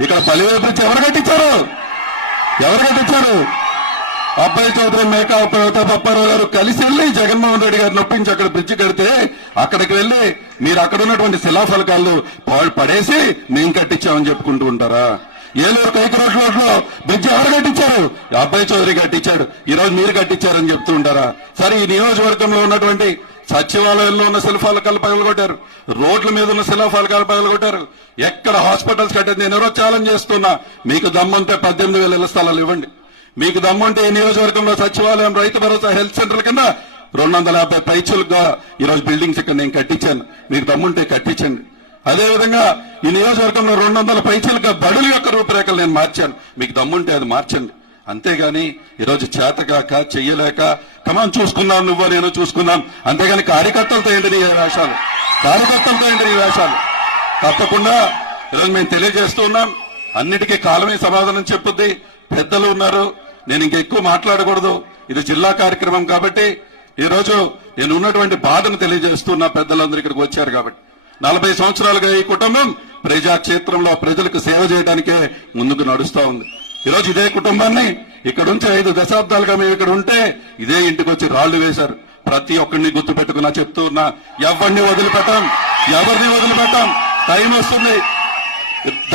ఇక్కడ పలివే బ్రిడ్జ్ ఎవరు కట్టించారు? ఎవరు కట్టించారు? అబ్బాయి చౌదరి మేకా పప్పారావు గారు కలిసి వెళ్ళి జగన్మోహన్ రెడ్డి గారు నొప్పించి అక్కడ బ్రిడ్జ్ కడితే అక్కడికి వెళ్ళి మీరు అక్కడ ఉన్నటువంటి శిలాఫలకాలు పా- పడేసి మేము కట్టించామని చెప్పుకుంటూ ఉంటారా? ఏలూరు కైకరోడ్ రోడ్లో బ్రిడ్జ్ ఎవరు కట్టించారు? అబ్బాయి చౌదరి కట్టించాడు. ఈ రోజు మీరు కట్టించారని చెప్తూ ఉంటారా? సరే ఈ నియోజకవర్గంలో ఉన్నటువంటి సచివాలయంలో ఉన్న శిల్పాలకాలు పగలగొట్టారు. రోడ్ల మీద ఉన్న శిలాఫలకాలు పగలగొట్టారు. ఎక్కడ హాస్పిటల్స్ కట్టారు నేను ఎవరో ఛాలెంజ్ చేస్తున్నా. మీకు దమ్ముంటే పద్దెనిమిది వేల ఇళ్ళ స్థలాలు ఇవ్వండి. మీకు దమ్ముంటే ఈ నియోజకవర్గంలో సచివాలయం రైతు భరోసా హెల్త్ సెంటర్ కింద రెండు వందల యాభై పైచులుగా ఈరోజు బిల్డింగ్స్ ఇక్కడ నేను కట్టించాను. మీకు దమ్ముంటే కట్టించండి. అదేవిధంగా ఈ నియోజకవర్గంలో రెండు వందల పైచులుగా బడుల యొక్క రూపురేఖలు నేను మార్చాను. మీకు దమ్ముంటే అది మార్చండి. అంతేగాని ఈరోజు చేతగాక చెయ్యలేక కమాన్ చూసుకున్నాం నువ్వు నేను చూసుకున్నాం. అంతేగాని కార్యకర్తలతో ఏంటి నీ వేషాలు? కార్యకర్తలతో ఏంటి నీ వేషాలు? తప్పకుండా ఈరోజు మేము తెలియజేస్తూ ఉన్నాం. అన్నిటికీ కాలమే సమాధానం చెప్పుద్ది. పెద్దలు ఉన్నారు. నేను ఇంక ఎక్కువ మాట్లాడకూడదు. ఇది జిల్లా కార్యక్రమం కాబట్టి ఈ రోజు నేను ఉన్నటువంటి బాధను తెలియజేస్తున్నా పెద్దలందరూ ఇక్కడికి వచ్చారు కాబట్టి. నలభై సంవత్సరాలుగా ఈ కుటుంబం ప్రజాక్షేత్రంలో ప్రజలకు సేవ చేయడానికే ముందుకు నడుస్తూ ఉంది. ఈరోజు ఇదే కుటుంబాన్ని ఇక్కడ ఉంచి ఐదు దశాబ్దాలుగా మేము ఇక్కడ ఉంటే ఇదే ఇంటికి వచ్చి రాళ్ళు వేశారు. ప్రతి ఒక్కరిని గుర్తు పెట్టుకున్నా చెప్తూ ఉన్నా ఎవరిని వదిలిపెట్టాం ఎవరిని వదిలిపెట్టాం? టైం వస్తుంది.